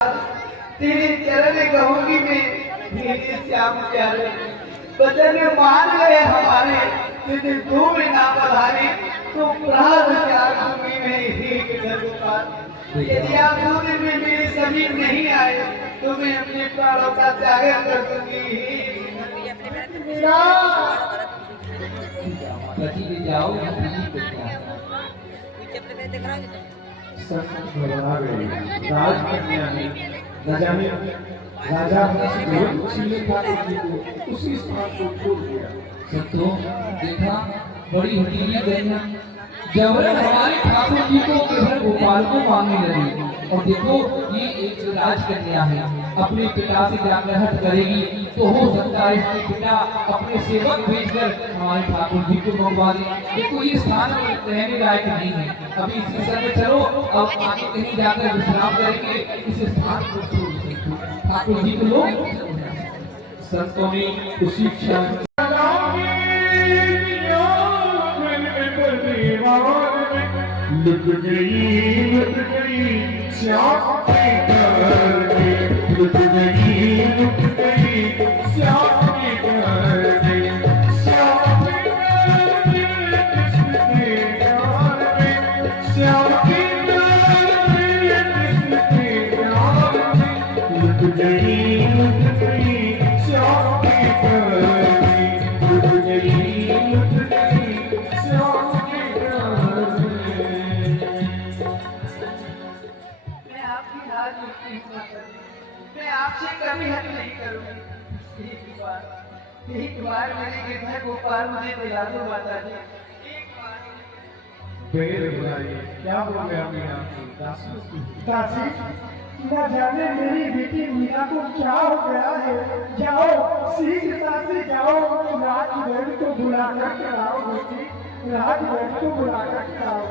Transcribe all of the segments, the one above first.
तेरे चरण कहूंगी मैं मेरे श्याम प्यारे बचन मान गए हमारे यदि तू भी ना पधारे तो प्राण त्याग दूंगी मैं एक दरबार। यदि आप दूर में मेरे समीप नहीं आए तो मैं अपने प्राणों का त्याग कर दूंगी। जाओ राजकन्या ने न जाने राजा उसी स्थान को छोड़ दिया। संतों देखा बड़ी हटीली गैया जब हमारे ठाकुर जी को केवल गोपाल को मांगने लगी। और देखो ये एक राजकन्या है, अपने पिता से जाकर हट करेगी तो हो सकता है इसके पिता अपने सेवक भेजकर हमारे ठाकुर जी को मंगवा दे। देखो ये स्थान रहने लायक नहीं है, अभी इसी समय चलो अब आगे कहीं जाकर विश्राम करेंगे। इस स्थान को छोड़ दो ठाकुर जी को लोग। संतों ने उसी क्षण लुट गई श्याम के घर में, लुट गई श्याम के घर में, श्याम के घर में, कृष्ण के प्यार में, श्याम के घर में, कृष्ण के प्यार में, लुट गई श्याम के घर में, लुट गई श्याम के घर में। मैं आपकी हार मैं आपसे कभी हट नहीं करूंगी। एक बार मेरे गिरधर गोपाल मुझे दिला दो माता जी। बेर बुलाई क्या बोल गया मीना दासी न जाने मेरी बेटी मीना को क्या हो गया है। जाओ शीघ्रता से जाओ राजबैठ को बुला कर आओ बेटी, राजबैठ को बुला कर आओ।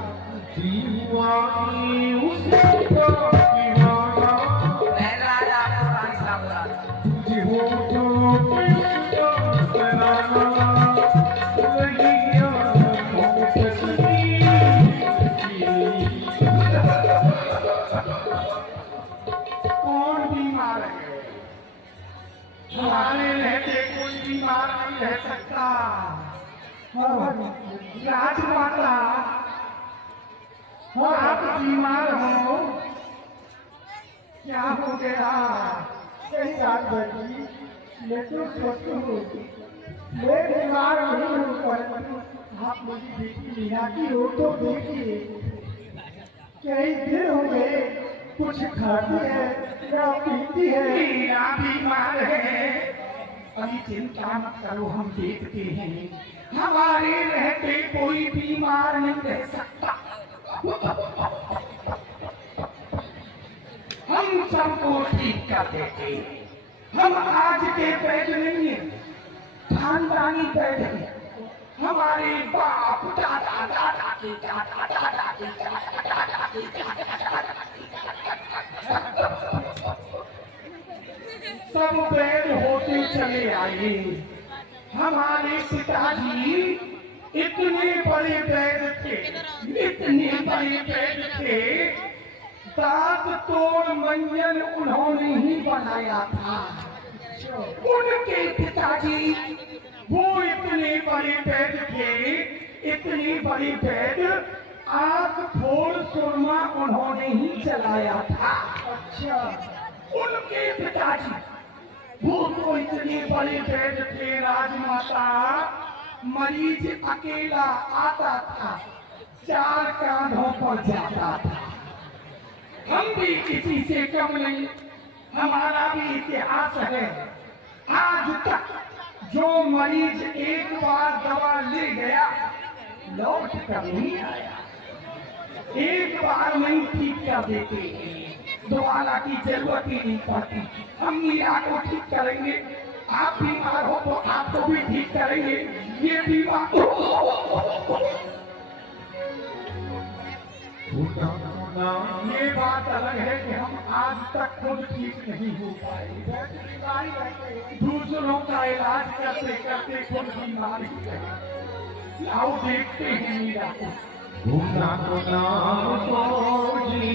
दीवानी उसको दीवाना महराज आपको रानी साहब बुला तुझे हो तो किसको बनाना नहीं हम तस्वीर कौन बीमार है? हमारे रहते कोई बीमार नहीं रह सकता। राजमाता आप बीमार हो, क्या हो गया? सही बात बेटी, मैं तो स्वस्थ हूँ, मैं बीमार नहीं हूँ, परंतु आप मेरी बेटी मीना की हो तो देखिए कई दिन हो गए कुछ खाती है या पीती है। मीना बीमार है, अभी चिंता मत करो, हम देखते हैं। हमारे रहते कोई बीमार नहीं रह सकता। हम सबको ठीक कर देते। हम आज के वैद नहीं है, खानदानी वैद है। हमारे बाप दादा दादा के दादा दादा के दादा दादा के दादा सब वैद होते चले आए। हमारे पिताजी इतने बड़े वैद थे, इतने बड़े वैद थे, दांत तोड़ मंजन उन्होंने ही बनाया था। उनके पिताजी वो इतने बड़े वैद थे, इतने बड़े वैद, आग फोड़ सुरमा उन्होंने ही चलाया था। अच्छा, उनके पिताजी वो तो इतने बड़े वैद थे राजमाता, मरीज अकेला आता था, 4 कांधों पर जाता था। हम भी किसी से कम नहीं, हमारा भी इतिहास है। आज तक जो मरीज एक बार दवा ले गया लौट कर नहीं आया। एक बार नहीं ठीक कर देते, दोबारा की जरूरत ही नहीं पड़ती। हम मीरा को ठीक करेंगे, आप बीमार हो तो आपको भी ठीक करेंगे। ये बीमार ये बात अलग है कि हम आज तक खुद ठीक नहीं हो पाए, दूसरों का इलाज करते करते खुद बीमार ही रहे। आओ देखते हैं मीरा को, नाको नाम को जी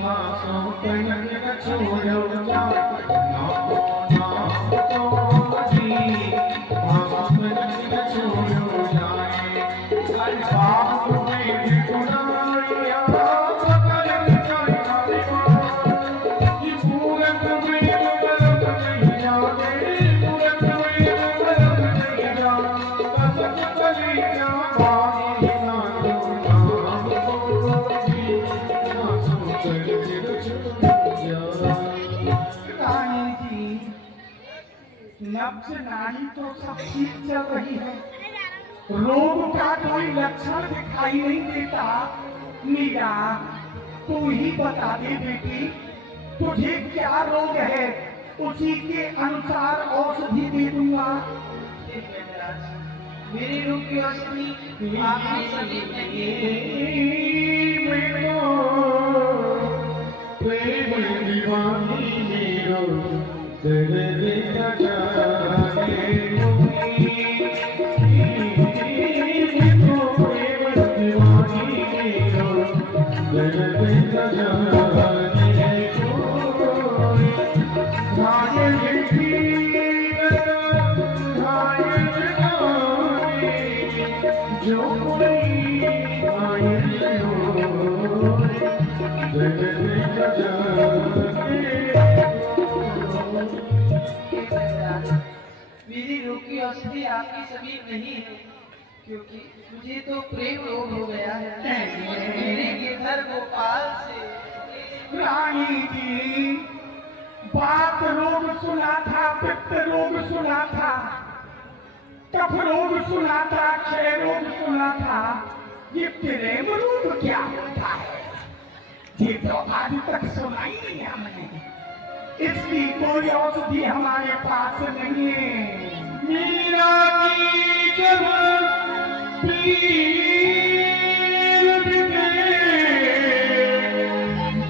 मासो कनन न छोड़ो नाको नाम को जी मासो कनन न छोड़ो जाए हर बात में गुनाहिया पकड़ जाए हमारे ये पूरत में गलत नहीं जाने पूरत में गलत नहीं जाने कसम कली क्या बानी रानी जी, नब्ज नाड़ी तो सब ठीक चल रही है, रोग का कोई लक्षण दिखाई नहीं देता। मीरा, तू ही बता दे बेटी, तुझे क्या रोग है, उसी के अनुसार औषधि दे दूंगा। मेरी रूप की औषधि आपकी सभी प्रेम दीवानी मेरो दिल दिया जाने प्रेम दीवानी मेरो दिल दिया जाने घायल जो कोई घायल मेरी रूप की औषधि आपकी सभी नहीं है, क्योंकि मुझे तो प्रेम रोग हो गया है मेरे गिरधर गोपाल से। रानी जी, बात रोग सुना था, पित्त रोग सुना था, कफ रोग सुना था, क्षय रोग सुना था, ये प्रेम रोग क्या होता है, ये तो आज तक सुना ही नहीं हमने। इसकी कोई औषधि हमारे पास नहीं है। मीरा की जब पीर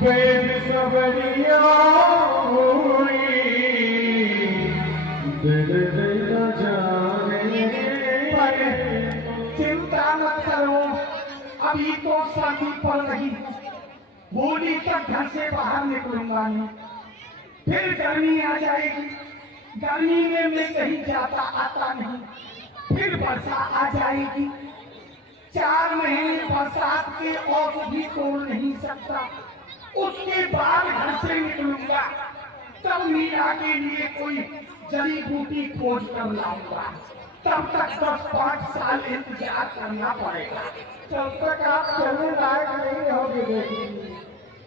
बेद सबरिया हुई दिल दिया जाने पर चिंता मत करो, अभी तो सर्दी पड़ रही, होली तक घर से बाहर निकलूंगा नहीं, फिर गर्मी आ जाएगी, गर्मी में मैं कहीं जाता आता नहीं, फिर वर्षा आ जाएगी, 4 महीने बरसात के औषधि तोड़ नहीं सकता, उसके बाद घर से निकलूंगा, तब मीरा के लिए कोई जड़ी बूटी खोज कर लाऊंगा, तब तक 10-5 साल इंतजार करना पड़ेगा। तब तक आप चलने लायक नहीं रहोगे बेटी,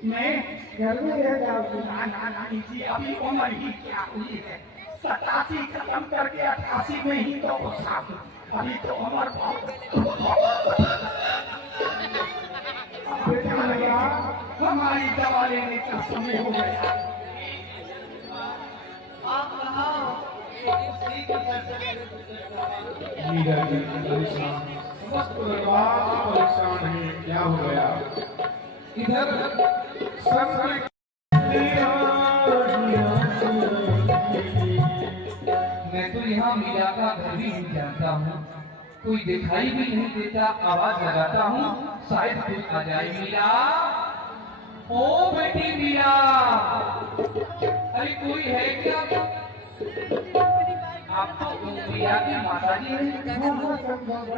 मैं घर में रह जाऊंगी। नानी जी, अभी उम्र ही क्या हुई है, 87 खत्म करके 88 में ही तो घुसा हूं, अभी तो उम्र बहुत बेटा, हमारी दवा लेने का समय हो गया। आप कहाँ हो? श्री के दर्शन मीरा जी परेशान समस्त दरबार परेशान है क्या हो गया इधर सब मैं तो यहाँ मीरा का घर भी नहीं जानता हूँ, कोई दिखाई भी नहीं देता, आवाज लगाता हूँ शायद कोई आ जाए। मीरा, ओ बेटी मीरा, अरे कोई है क्या? आप तो मीरा की माता जी हैं,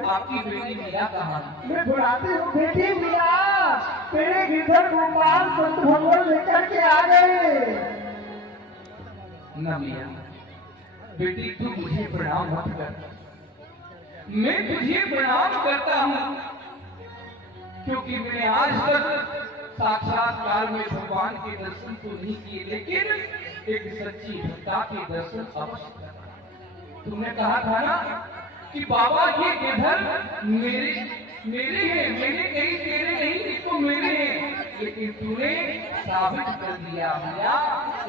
आपकी बेटी मीरा कहाँ? मैं बुलाती हूँ बेटी मीरा, तेरे गिरधर गोपाल संत भगवान लेकर के आ गए। न मीरा बेटी, तू मुझे प्रणाम मत कर, मैं तुझे प्रणाम करता हूँ, क्योंकि मैंने आज तक साक्षात्कार में भगवान के दर्शन तो नहीं किए, लेकिन एक सच्ची भक्ता के दर्शन अवश्य कर। तुमने कहा था ना कि बाबा ये गिरधर मेरे हैं, मैंने कहीं तेरे नहीं, इसको मेरे हैं, लेकिन तूने साबित कर दिया भैया,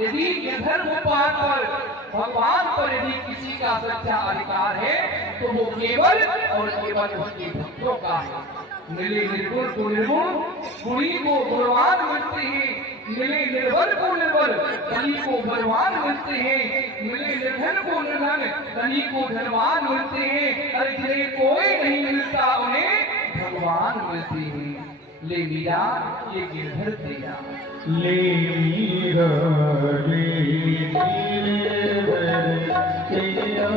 यदि गिरधर गोपाल पर, भगवान पर यदि किसी का सच्चा अधिकार है तो वो केवल और केवल उसके भक्तों का है। मिले निर्गुण को निर्गुण, गुणी को गुणवान मिलते हैं, मिले निर्बल को निर्बल, धनी को बलवान मिलते हैं, मिले निर्धन को निर्धन, धनी को धनवान मिलते हैं, अरे जिन्हें कोई नहीं मिलता उन्हें भगवान मिलते हैं। ले मीरा ये गिरधर तेरा। ले मीरा ले गिरधर तेरा,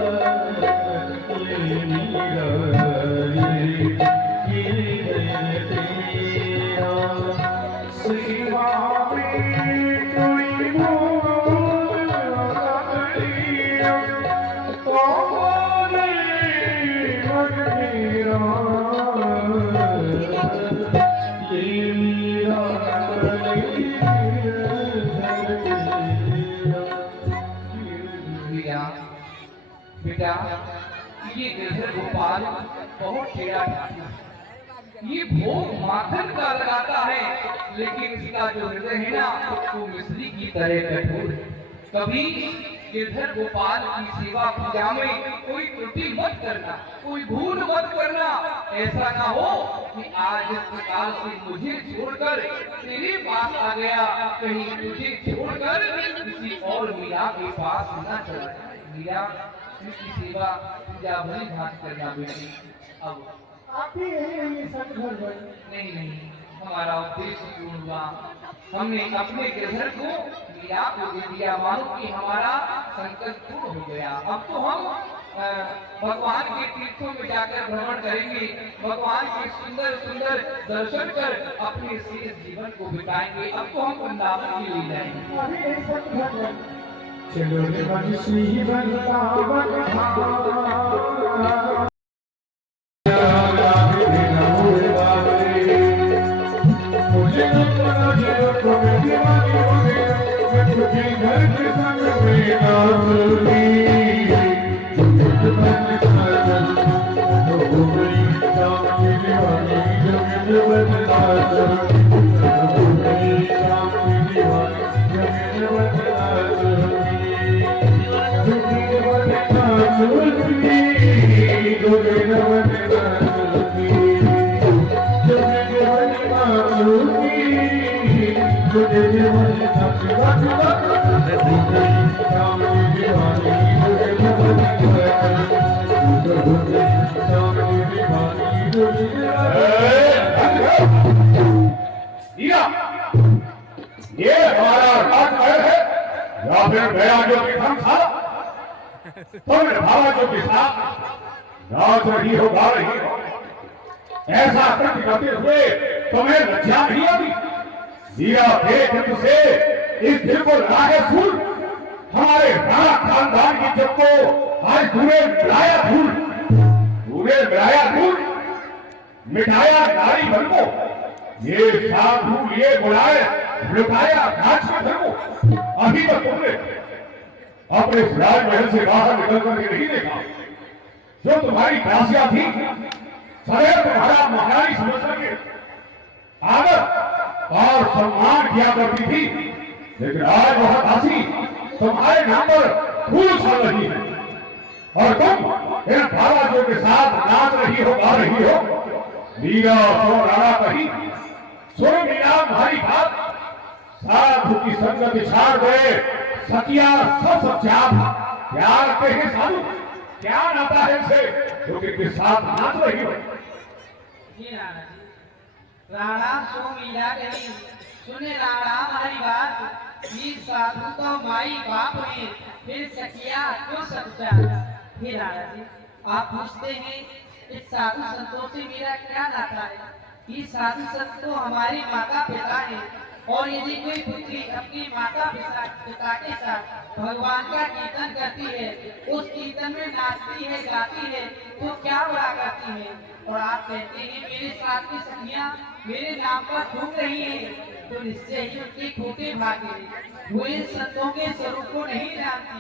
ले मीरा ले गिरधर तेरा, सेवा में कोई भूल न करियो, तो बोले मन मेरा। बेटा ये गिरधर गोपाल बहुत टेढ़ा ढांढा है। ये भोग माखन का लगाता है, लेकिन इसका जो हृदय है ना वो मिश्री की तरह कठोर है। कभी गिरधर गोपाल की सेवा पूजा में कोई त्रुटि मत करना, कोई भूल मत करना। ऐसा ना हो कि आज इस प्रकार से मुझे छोड़कर तेरे पास आ गया, कहीं तुझे छोड़कर किसी और मीरा के पास न चला जाए। मीरा इसकी सेवा पूजा भली भांति करना बेटी। अब आप ही यही सब घर भर नहीं नहीं, हमारा उद्देश्य पूर्ण हुआ। हमने अपने गिरधर को मीरा को दे दिया, मानो कि हमारा संकल्प पूर्ण हो गया। अब तो हम भगवान के तीर्थों में जाकर भ्रमण करेंगे, भगवान के सुंदर सुंदर दर्शन कर अपने शेष जीवन को बिताएंगे। अब तो हम वृंदावन के लिए जाएंगे। अभी यही सब घर भर चलो रे बंसी वृंदावन धाम, मुझे न पता जो तुम्हें दीवानी हो गई, मैं तुझे घर के संग में नाचूंगी, तुझे बन कर तो हो गई शाम की दीवानी, जग बन नाचूंगी, हो गई शाम की दीवानी, जग बन नाचूंगी, तुझे बन नाचूंगी, तुझे बन नाचूंगी, तुझे जीवन साथी ये हमारा राजमहल है या फिर गया जो कि धर्मशाला? तुमने भावा जो कि साथ राज रही हो गा रही हो, ऐसा कृत्य करते हुए तुम्हें लज्जा नहीं आती? मीरा देख तुझसे इस दिल को लाए फूल, हमारे राणा खानदान की जब को आज तूने मिलाया फूल, तूने मिलाया फूल, मिटाया नारी बन को, ये साधु ये बुलाए लुटाया राज के धन को। अभी तक तुमने अपने राजमहल से बाहर निकल करके नहीं देखा। जो तुम्हारी दासियां थी सदैव तुम्हारा महारानी समझ करके आदर और सम्मान किया करती थी, लेकिन आज वह दासी तुम्हारे नाम पर फूल उछाल रही है और तुम इन भावाजों के साथ नाच रही हो गा रही हो। मीरा सो राणा कही, सुनो मीरा तुम्हारी बात, साधु की संगत छाड़ गए सतिया सब चाप, क्या लगते हैं साधु, क्या नाता है इनसे जो कि साथ नाच रही हो? राणा तो मीरा गई, सुने राणा हमारी बात, ये साधु तो माई बाप है, फिर सखिया क्यों सच्चा? फिर राणा जी आप पूछते हैं इस साधु संतों से मेरा क्या नाता है? ये साधु संत तो हमारे माता पिता है, और यदि कोई पुत्री अपनी माता पिता के साथ भगवान का कीर्तन करती है, उस कीर्तन में नाचती है गाती है, तो क्या बुरा करती है? और आप कहते हैं मेरे साथ की सखियां मेरे नाम पर घूम रही हैं, तो निश्चय ही उनके खोटे भाग्य हैं। वो इन संतों के स्वरूप को नहीं जानती।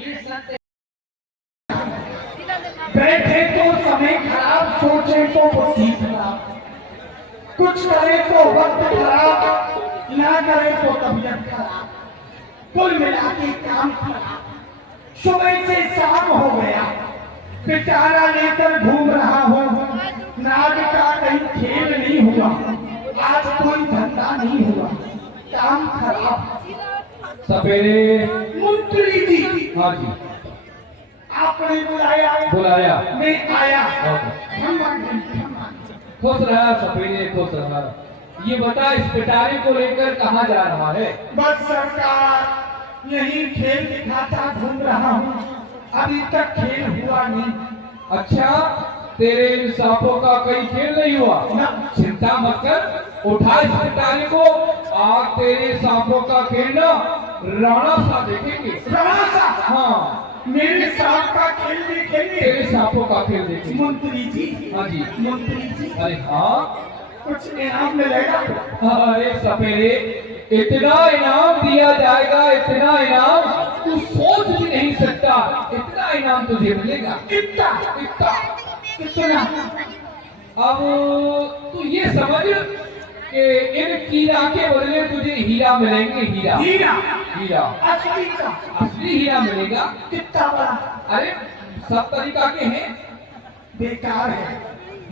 ये संत बैठे तो समय खराब, सोचे तो बुद्धि खराब, कुछ करे तो वक्त खराब, ना करे तो तबीयत खराब, कुल मिला के काम खराब। सुबह से शाम हो गया, बेचारा लेकर घूम रहा हो, नाग का कहीं खेल नहीं हुआ, आज कोई धंधा नहीं हुआ, काम खराब। सवेरे मंत्री जी हाँ जी आपने बुलाया, बुलाया, मैं आया। खुश रहा सपेरे खुश रहा। ये बता, इस पिटारे को लेकर कहाँ जा रहा है? बस सरकार, यही खेल दिखाता घूम रहा हूँ, अभी तक खेल हुआ नहीं। अच्छा, तेरे इन सांपों का कहीं खेल नहीं हुआ? ना। चिंता मत कर, उठा इस पिटारे को, आज तेरे सांपों का खेल ना राणा सा देखेंगे। राणा सा? हाँ, मेरे सांप का खेल देखेंगे? तेरे सांपों का खेल देखेंगे। मंत्री जी, हाँ जी। मंत्री जी, अरे हाँ, कुछ इनाम मिलेगा? अरे सपेरे, इतना इनाम दिया जाएगा, इतना इनाम तू सोच भी नहीं सकता। इतना इनाम तुझे मिलेगा। कितना? इतना कितना? अब तू ये समझ कि इन कीड़ा के बदले तुझे हीरा मिलेंगे। हीरा हीरा? हीरा, असली का? असली हीरा मिलेगा। कितना बड़ा? अरे सब तरीका के हैं। बेकार है,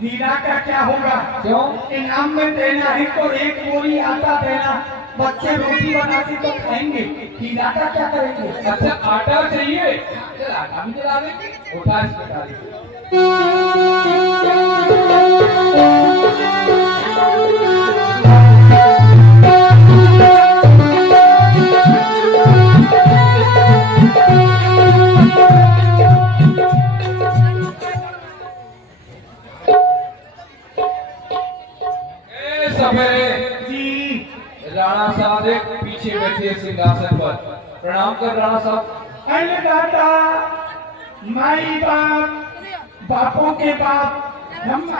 हीरा का क्या होगा? क्यों? इनाम में देना है तो एक बोरी आटा देना, बच्चे रोटी बना के तो खाएंगे, हीरा का क्या करेंगे? अच्छा, आटा चाहिए? चल आटा भी दिला देंगे। उठा इस पिटारे को। जी, राणा साहब एक पीछे बैठे सिंहासन पर। प्रणाम कर राणा साहब। अन्नदाता, माई बाप, बापों के बाप, ब्रह्मा।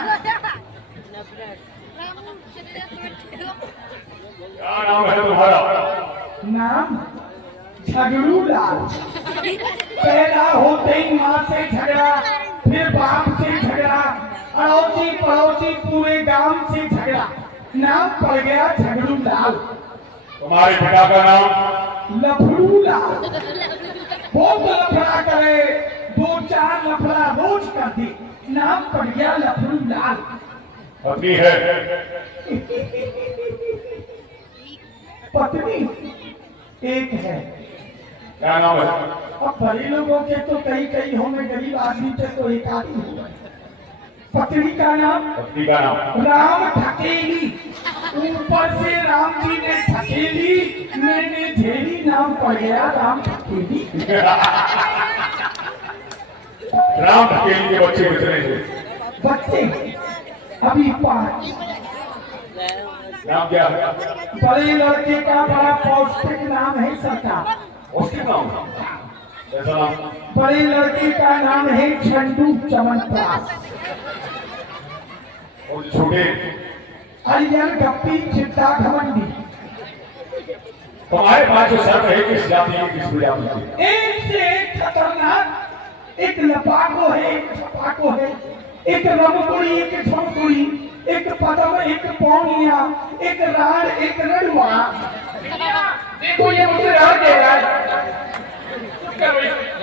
क्या नाम है तुम्हारा? नाम झगड़ू लाल। पैदा होते ही माँ से झगड़ा, फिर बाप से झगड़ा, अड़ोसी पड़ोसी पूरे गांव से झगड़ा, नाम पड़ गया झगड़ू लाल। तुम्हारे पिता का नाम? लफड़ू लाल। बहुत लफड़ा करे, दो चार लफड़ा रोज कर दे, नाम पड़ गया लफड़ू लाल। पत्नी है? पत्नी एक है। क्या नाम है? अब बड़े लोगों के तो कई कई होंगे, गरीब आदमी पे तो एक आदमी होगा। पत्नी का नाम? पत्नी का नाम? राम ठकेली। ऊपर से राम जी ने ठकेली, मैंने झेली, नाम पड़ गया राम ठकेली। राम ठकेली के बच्चे कितने थे? बच्चे अभी 5। नाम क्या है? बड़े लड़के का बड़ा पौष्टिक नाम है सरकार। उसके नाम? कैसा नाम? बड़े लड़के का नाम है झंडू चमनप्रास। और छोटे? अरियल गप्पी चिट्टा घमंडी। तुम्हारे पास जो शर्त है किस जाति की, किस प्रजाति की? एक से एक खतरनाक, एक लपाको है, एक छपाको है, एक रमकुड़ी, एक झमकुड़ी, एक पदम, एक पौनिया, एक राड़, एक रड़ुआ। देखो ये मुझे रार दे रहा है।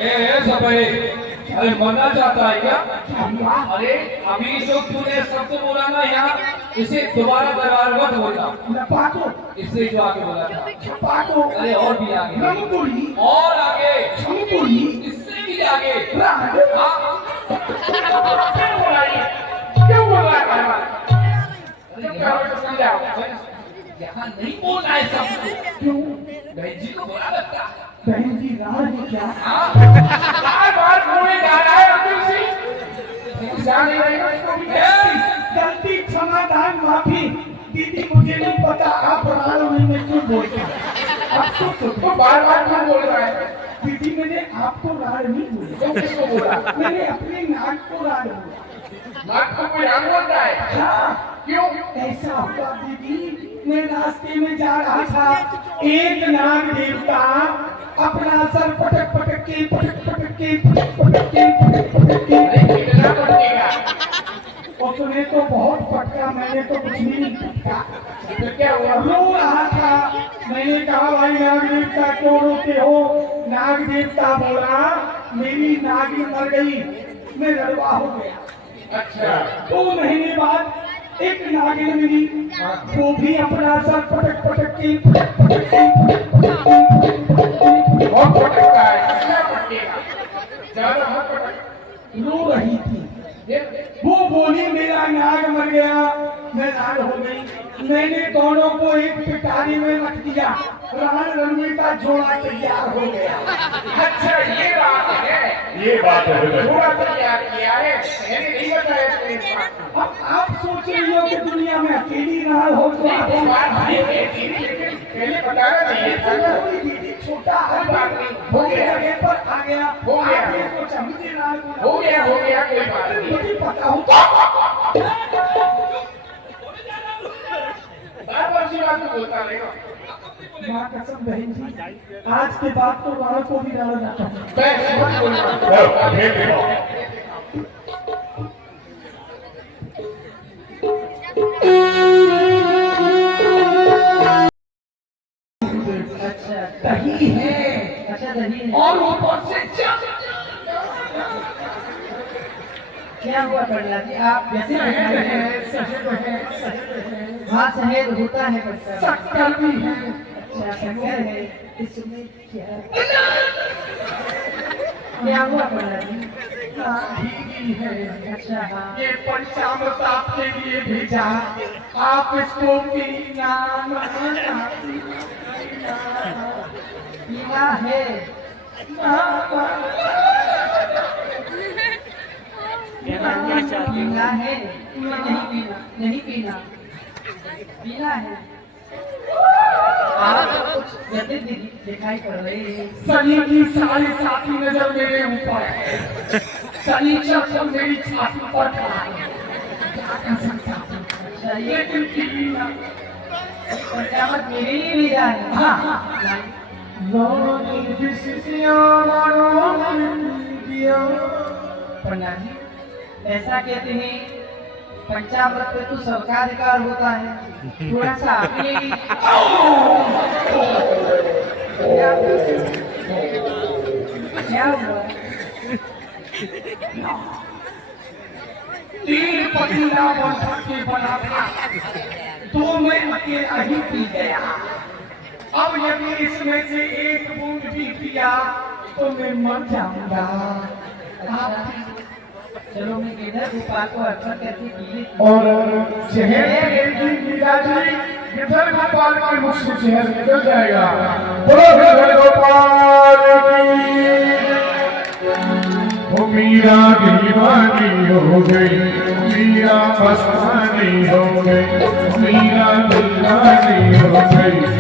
ए सपेरे, अरे मरना चाहता है क्या? क्या हुआ? अरे अभी जो तूने शब्द बोला ना यहाँ, इसे दोबारा दरबार मत बोलना। लपाको, इससे जो आगे बोला था। छपाको, अरे और भी आगे, रमकुड़ी, और आगे, झमकुड़ी, इससे भी आगे। राड़। हाँ? क्यों बोल रहा है बार-बार? यहाँ नहीं बोलना है सब। क्यों? बहन जी को बुरा लगता है। बहन जी राड़ है क्या? हाँ? बार-बार बोले जा रहा है अब्दुल सिंह। जान नहीं रहेगा इसको भी। गलती, समाधान, माफी। दीदी मुझे नहीं पता आप राड़ में क्यों बोलते हैं। अब तो बार-बार क्यों बोल रहा है? दीदी मैंने आपको राड़ नहीं बोला। तो किसको बोला? मैंने अपने नाक को राड़ बोला। नाक को कोई राड़ बोलता है? हाँ। क्यों? ऐसा हुआ दीदी, मैं रास्ते में जा रहा था, एक नाग देवता अपना सर पटक पटक के और तुम्हें तो बहुत पटका, मैंने तो कुछ भी नहीं पटका। फिर क्या हुआ? रो रहा था। मैंने कहा भाई नाग देवता क्यों रोते हो? नाग देवता बोला मेरी नागिन मर गई, मैं लड़वा हो गया। अच्छा। 2 महीने बाद एक नागिन मिली, वो भी अपना सर पटक पटक के बहुत पटकता है, क्या पटकेगा? ज्यादा मत पटक। रो रही थी। वो बोली मेरा नाग मर गया, मैं नाग हो गई। मैंने दोनों को एक पिटारी में रख दिया, रान रणवीर का जोड़ा तैयार हो गया। अच्छा ये बात है। ये बात है बेटा। थोड़ा तो क्या किया है, मैंने नहीं बताया तुम्हें इस बात को। अब आप सोच रही हो कि दुनिया में अकेली ना हो तो आप वो बात भाई बेटी ने लेकिन पहले बताना चाहिए था ना। कोई दीदी छोटा है, कोई बात नहीं, हो हो गया। गया पर आ गया, हो गया। आप इसको समझे ना हो गया कोई बात नहीं। मुझे पता हो बार बार सी बात तो बोलता रहेगा। माँ कसम बहन जी, आज के बाद तो वालों को भी डाला जाता है। बस मत बोलना। चलो, भेज दो। अच्छा दही है अच्छा दही है। और ऊपर से क्या हुआ प्रहलाद जी, आप जैसे शहद दिखाई है, दे- शहद है, शहद है, हाँ शहद होता है बच्चा। शक्कर भी है। अच्छा शक्कर है, इसमें क्या हुआ प्रहलाद जी? घी है। अच्छा हाँ ये पंचामृत आपके लिए भेजा, आप इसको पीना पीना है। पीना है, नहीं पीना, नहीं पीना, पीना है। आप कुछ व्यतीत दिखाई पड़ रही है। सनी की सारी साथी नजर मेरे ऊपर है, सनी चक्कर मेरी छाती पर खड़ा है। अच्छा ये लेकिन पीना पंचामृत मेरे लिए भेजा है। हाँ। लाई। पंडित जी ऐसा कहते हैं पंचामृत पे तो सबका अधिकार होता है, थोड़ा सा आप ले लीजिए। क्या हुआ? तीन पतीला बना के बना था, दो में अकेला ही पी गया। अब यदि इसमें से एक बूंद भी पिया तो मैं मर जाऊंगा। चलो मैं इधर गोपाल को अर्पण करके पी लेती हूँ। और शहर की मीरा जी, इधर गोपाल के मुख से शहर निकल जाएगा। बोलो फिर गोपाल की। वो मीरा दीवानी हो गई, मीरा मस्तानी हो गई, मीरा दीवानी हो गई।